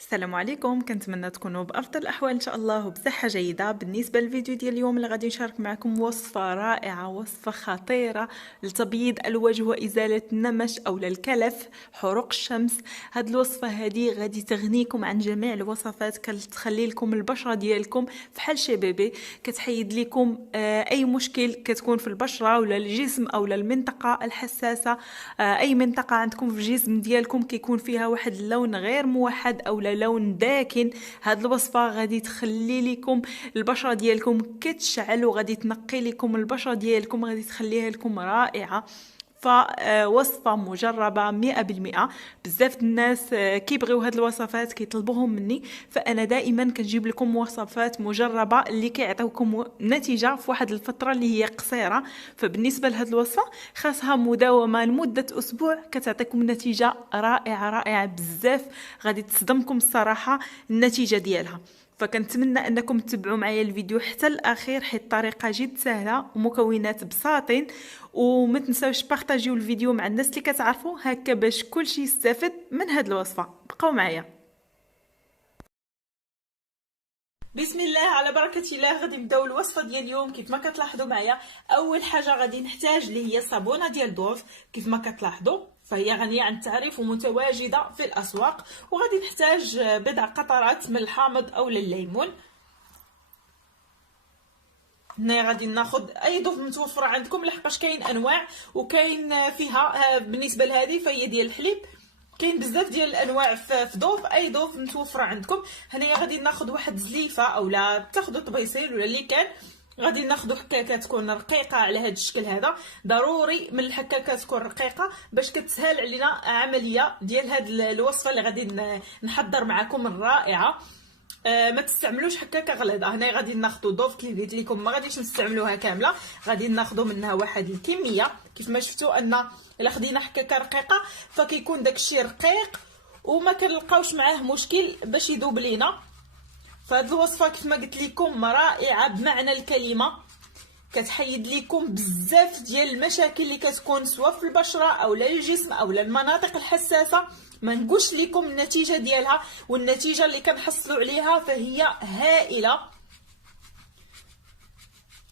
السلام عليكم، كنتمنى تكونوا بافضل الاحوال ان شاء الله وبصحه جيده. بالنسبه للفيديو ديال اليوم اللي غادي نشارك معكم وصفه رائعه، وصفه خطيره لتبييض الوجه وازاله النمش او الكلف، حروق الشمس. هاد الوصفه هذه غادي تغنيكم عن جميع الوصفات، كتخلي لكم البشره ديالكم فحال شبابي، كتحيد لكم اي مشكل كتكون في البشره ولا الجسم او المنطقه الحساسه. اي منطقه عندكم في الجسم ديالكم كيكون فيها واحد اللون غير موحد او لون داكن، هاد الوصفه غادي تخلي لكم البشره ديالكم كتشعل، وغادي تنقي لكم البشره ديالكم، غادي تخليها لكم رائعه. فوصفة مجربة 100%. بزاف الناس كيبغيو هاد الوصفات كيطلبوهم مني، فأنا دائما كنجيب لكم وصفات مجربة اللي كيعطيوكم نتيجة في واحد الفترة اللي هي قصيرة. فبالنسبة لهاد الوصفة خاصها مداومة لمدة أسبوع، كتعطيكم نتيجة رائعة رائعة بزاف، غادي تصدمكم الصراحة النتيجة ديالها. فكنتمنى انكم تتبعوا معايا الفيديو حتى الاخير، حيت الطريقه جد سهله ومكونات بساطين. وما تنساوش بارطاجيو الفيديو مع الناس اللي كتعرفوا هكا باش كلشي يستافد من هاد الوصفه. بقاو معايا. بسم الله على بركة الله. غادي نبداو الوصفه ديال اليوم. كيف ما كتلاحظوا معايا، اول حاجه غادي نحتاج اللي هي صابونه ديال دوف. كيف ما كتلاحظوا فهي غنيه عن التعريف ومتواجده في الاسواق. وغادي نحتاج بضع قطرات من الحامض او الليمون. هنا غادي ناخذ اي ضوف متوفره عندكم، لحقاش كاين انواع وكاين فيها بالنسبه لهذه فهي ديال الحليب. كاين بزاف ديال الانواع في ضوف، اي ضوف متوفره عندكم. هنايا غادي ناخذ واحد زليفه اولا تاخذوا طبيصيل ولا اللي كان. غادي ناخذ حكاكه تكون رقيقه على هذا الشكل هذا. ضروري من الحكاكه تكون رقيقه باش كتسهل علينا عمليه ديال هذه الوصفه اللي غادي نحضر معكم الرائعه. ما تستعملوش حكاكه غليظه. هنا غادي ناخذوا ضوف كيف قلت لكم، ما غاديش نستعملوها كامله، غادي ناخذوا منها واحد الكميه. كيف ما شفتوا ان الا خدينا حكاكه رقيقه فكيكون داكشي رقيق وما كنلقاوش معاه مشكل باش يذوب لينا. فهاد الوصفه كيف ما قلت لكم رائعه بمعنى الكلمه، كتحيد لكم بزاف ديال المشاكل اللي كتكون سواء في البشره او الجسم او المناطق الحساسه. ما نقولش لكم النتيجه ديالها، والنتيجه اللي كنحصلوا عليها فهي هائله.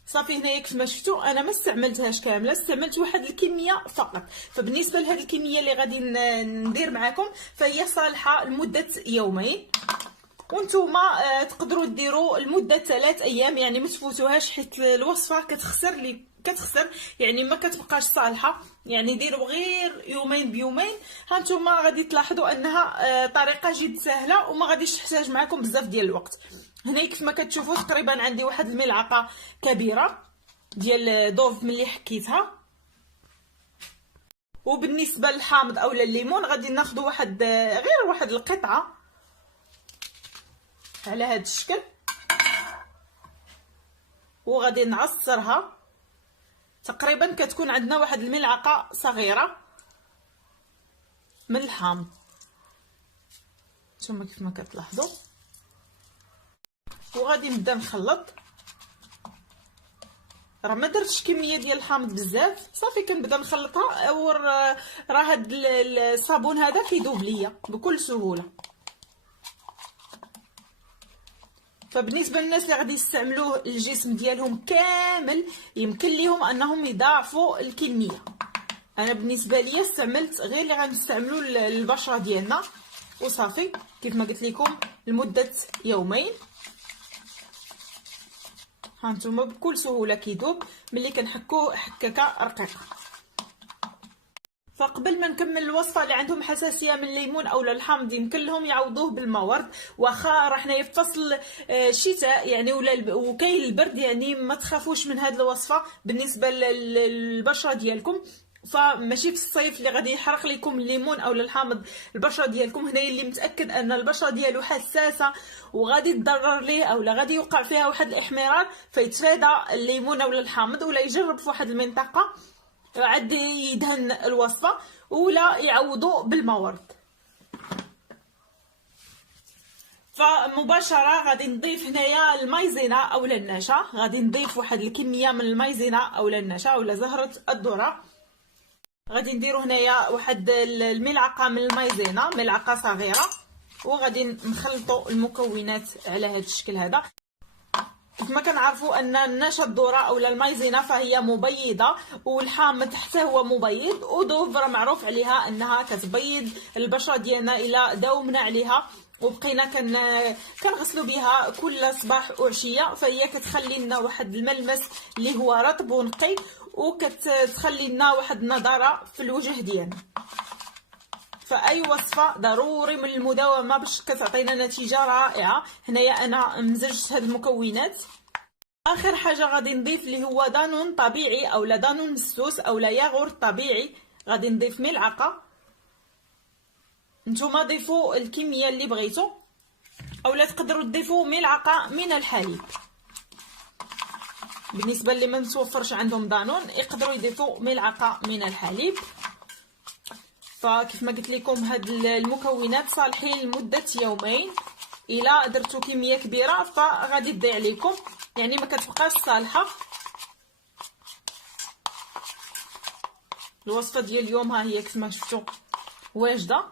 صافي هنايا كيف ما شفتوا انا ما استعملتهاش كامله، استعملت واحد الكميه فقط. فبالنسبه لهذه الكميه اللي غادي ندير معكم فهي صالحه لمده يومين، وانتوما تقدروا ديروا لمده 3 ايام، يعني ما تفوتوهاش حيت الوصفه كتخسر يعني ما كتبقاش صالحه. يعني ديروا غير يومين بيومين. هانتوما غادي تلاحظوا انها طريقه جد سهله وما غاديش تحتاج معكم بزاف ديال الوقت. هنا كيف ما كتشوفوا تقريبا عندي واحد الملعقه كبيره ديال ضوف ملي حكيتها. وبالنسبه للحامض اولا الليمون غادي ناخذ غير واحد القطعه على هذا الشكل، وغادي نعصرها. تقريبا كتكون عندنا واحد الملعقه صغيره من الحامض. نتوما كيف ما كتلاحظوا. وغادي نبدا نخلط. راه ما درتش كميه ديال الحامض بزاف، صافي كنبدا نخلطها. راه هاد الصابون هذا كيذوب ليا بكل سهوله. فبالنسبه للناس اللي غادي يستعملوه الجسم ديالهم كامل يمكن ليهم انهم يضاعفوا الكميه. انا بالنسبه ليا استعملت غير اللي غنستعملوا للبشره ديالنا وصافي. كيف ما قلت لكم لمده يومين. هانتوما بكل سهوله كيذوب ملي كنحكوه حكاكه رقيقه. فقبل ما نكمل الوصفه، اللي عندهم حساسيه من الليمون او الحامض يمكن لهم يعوضوه بالمورد. واخا راه حنايا في فصل الشتاء يعني وكاين البرد، يعني ما تخافوش من هذه الوصفه بالنسبه للبشره ديالكم. فماشي في الصيف اللي غادي يحرق لكم الليمون او الحامض البشره ديالكم. هنايا اللي متاكد ان البشره ديالو حساسه وغادي تضرر ليه او غادي يوقع فيها واحد الاحمرار، فيتفادى الليمون او الحامض، ولا يجرب في واحد المنطقه عاد يدهن الوصفه، ولا يعوضوا بالمورد. فمباشره غادي نضيف هنايا المايزينا اولا النشا. غادي نضيف واحد الكميه من المايزينا اولا النشا اولا زهره الذره. غادي نديرو هنايا واحد الملعقه من المايزينا، ملعقه صغيره. وغادي نخلطوا المكونات على هذا الشكل هذا. كما كنعرفوا ان النشا الذره اولا المايزينا فهي مبيضه، والحامض حتى هو مبيض، ودوف راه معروف عليها انها كتبيض البشره ديالنا الا داومنا عليها وبقينا كنغسلوا بها كل صباح وعشيه، فهي كتخلي لنا واحد الملمس اللي هو رطب ونقي، وكتخلي لنا واحد النضاره في الوجه ديالنا. فاي وصفه ضروري من المداومه باش كتعطينا نتيجه رائعه. هنايا انا مزجت هاد المكونات. اخر حاجه غادي نضيف اللي هو دانون طبيعي اولا دانون مسوس اولا ياغورت طبيعي، غادي نضيف ملعقه. نتوما ضيفوا الكميه اللي بغيتو، اولا تقدروا تضيفوا ملعقه من الحليب. بالنسبه اللي ما متوفرش عندهم دانون يقدروا يضيفوا ملعقه من الحليب. فكيف ما قلت لكم هاد المكونات صالحين لمده يومين. الا درتو كميه كبيره فغادي تضيع عليكم، يعني ما كتبقاش صالحه. الوصفه ديال اليوم ها هي كيف ما شفتوا واجده،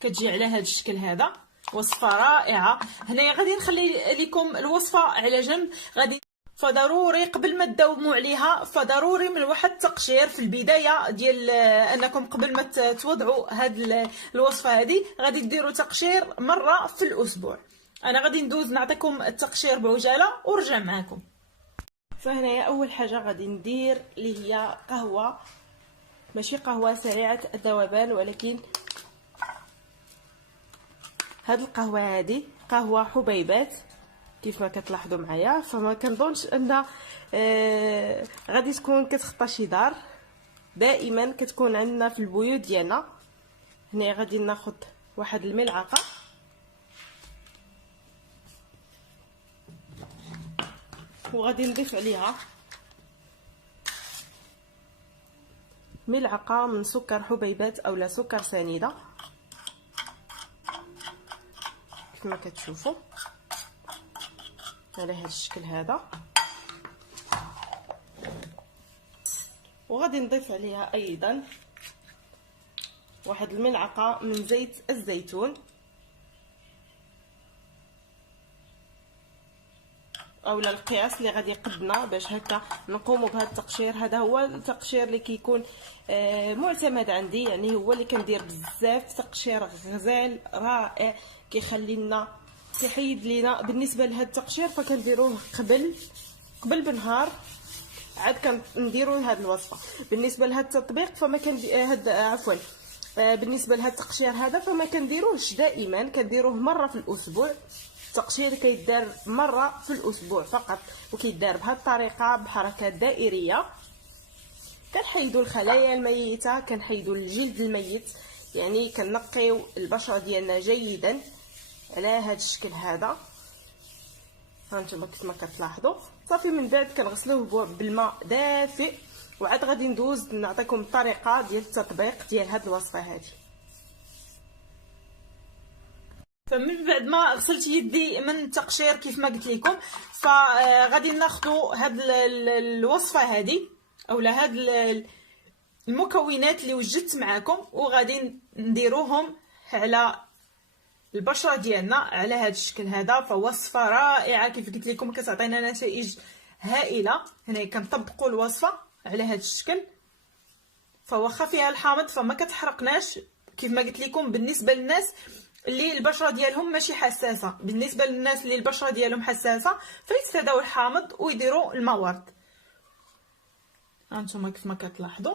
كتجي على هذا الشكل هذا، وصفه رائعه. هنايا غادي نخلي لكم الوصفه على جنب. غادي فضروري قبل ما تداوموا عليها فضروري من واحد التقشير في البدايه ديال انكم قبل ما توضعوا هاد الوصفه هذه غادي ديروا تقشير مره في الاسبوع. انا غادي ندوز نعطيكم التقشير بعجاله ورجع معكم. فهنايا اول حاجه غادي ندير اللي هي قهوه، ماشي قهوه سريعه الذوبان، ولكن هاد القهوه هذه قهوه حبيبات كيف ما كتلاحظوا معايا. فما كنظنش ان غادي تكون كتخطى شي دار، دائما كتكون عندنا في البيوت ديالنا. هنا غادي ناخذ واحد الملعقه وغادي نضيف عليها ملعقه من سكر حبيبات اولا سكر سنيده كما كتشوفوا على هذا الشكل هذا. وغادي نضيف عليها ايضا واحد الملعقه من زيت الزيتون اولا القياس اللي غادي يقدنا باش هكا نقوموا بهذا التقشير. هذا هو التقشير اللي كيكون معتمد عندي، يعني هو اللي كندير بزاف، تقشير غزال رائع كيخلي لنا كيحيد لينا. بالنسبه لهذا التقشير فكنديروه قبل بنهار عاد كنديروا هذه الوصفه. بالنسبه لهذا التطبيق فما بالنسبه لهذا التقشير هذا فما كنديروهش دائما، كنديروه مره في الاسبوع. التقشير كيدار مره في الاسبوع فقط، وكيدار بهذه الطريقه بحركات دائريه. كنحيدوا الخلايا الميته، كنحيدوا الجلد الميت، يعني كنقيو البشره ديالنا جيدا على هذا الشكل هذا. هانتوما كيف ما كتلاحظوا. صافي من بعد كنغسلوه بالماء دافئ، وعاد غادي ندوز نعطيكم الطريقه ديال التطبيق ديال هذه الوصفه هذه. فمن بعد ما غسلت يدي من التقشير كيف ما قلت لكم، فغادي ناخذوا هاد الوصفه هذه اولا هاد المكونات اللي وجدت معكم، وغادي نديروهم على البشره ديالنا على هذا الشكل هذا. فوصفه رائعه كيف قلت لكم كتعطينا نتائج هائله. هنا كنطبقوا الوصفه على هذا الشكل، فواخا فيها الحامض فما كتحرقناش كيف ما قلت لكم. بالنسبه للناس اللي البشره ديالهم ماشي حساسه، بالنسبه للناس اللي البشره ديالهم حساسه فيتفاداو الحامض ويديروا المورد. هانتوما كيف ما كتلاحظوا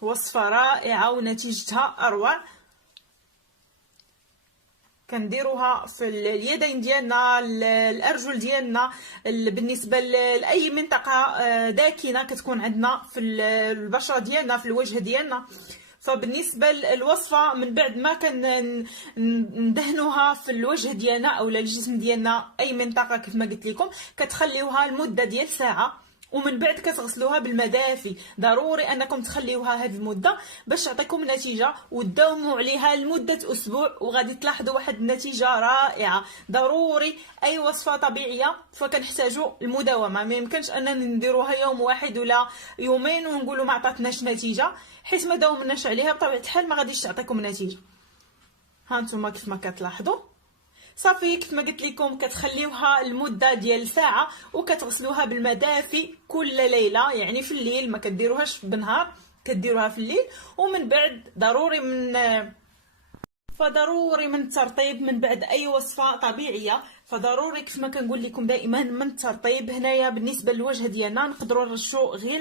وصفه رائعه ونتيجتها اروع. كنديروها في اليدين ديالنا، الارجل ديالنا، بالنسبه لاي منطقه داكنه كتكون عندنا في البشره ديالنا في الوجه ديالنا. فبالنسبه للوصفه من بعد ما ندهنوها في الوجه ديالنا او الجسم ديالنا اي منطقه كيف ما قلت لكم، كتخليوها لمده ديال ساعه، ومن بعد كتغسلوها بالماء دافي. ضروري انكم تخليوها هذه المده باش تعطيكم نتيجه، وتداوموا عليها لمده اسبوع وغادي تلاحظوا واحد النتيجه رائعه. ضروري اي وصفه طبيعيه فكنحتاجوا المداومه، ما يمكنش اننا نديروها يوم واحد ولا يومين ونقولوا ما عطاتناش نتيجه، حيت ما داومناش عليها بطبيعه الحال ما غاديش تعطيكم نتيجه. ها نتوما كيف ما كتلاحظوا. صافي كيف ما قلت لكم كتخليوها المده ديال ساعه وكتغسلوها بالماء دافي كل ليله، يعني في الليل، ما كديروهاش بالنهار، كديروها في الليل. ومن بعد ضروري من الترطيب من بعد اي وصفه طبيعيه، فضروري كيف ما كنقول لكم دائما من الترطيب. هنايا بالنسبه للوجه ديالنا نقدروا نرشوا غير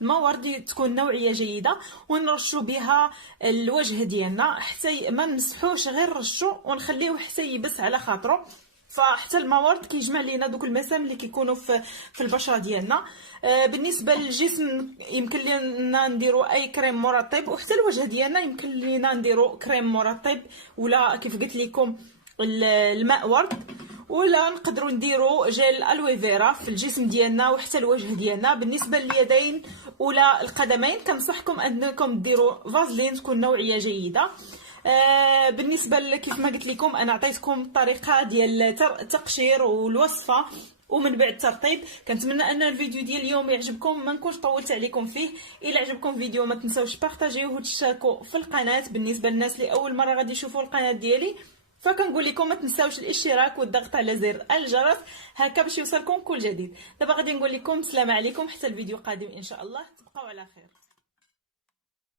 المورد تكون نوعيه جيده ونرشوا بها الوجه ديالنا، حتى ما نمسحوش غير رشوا ونخليوه حتى يبس على خاطره. فحتى المورد كيجمع لينا دوك المسام اللي كيكونوا في البشره ديالنا. بالنسبه للجسم يمكن لينا نديروا اي كريم مرطب، وحتى الوجه ديالنا يمكن لينا نديروا كريم مرطب، ولا كيف قلت لكم الماء ورد، ولا نقدروا نديروا جيل الوي فيرا في الجسم ديالنا وحتى الوجه ديالنا. بالنسبه لليدين ولا القدمين كنصحكم انكم ديروا فازلين تكون نوعيه جيده. بالنسبه كيف ما قلت لكم انا عطيتكم الطريقه ديال التقشير والوصفه ومن بعد الترطيب. كنتمنى ان الفيديو ديال اليوم يعجبكم، ما نكونش طولت عليكم فيه. الى عجبكم الفيديو ما تنساوش بارطاجيوه وتشتركوا في القناه. بالنسبه للناس اللي اول مره غادي يشوفوا القناه ديالي فكنقول لكم ما تنساوش الاشتراك والضغط على زر الجرس هكا باش يوصلكم كل جديد. دابا غادي نقول لكم السلام عليكم حتى الفيديو القادم ان شاء الله، تبقاو على خير.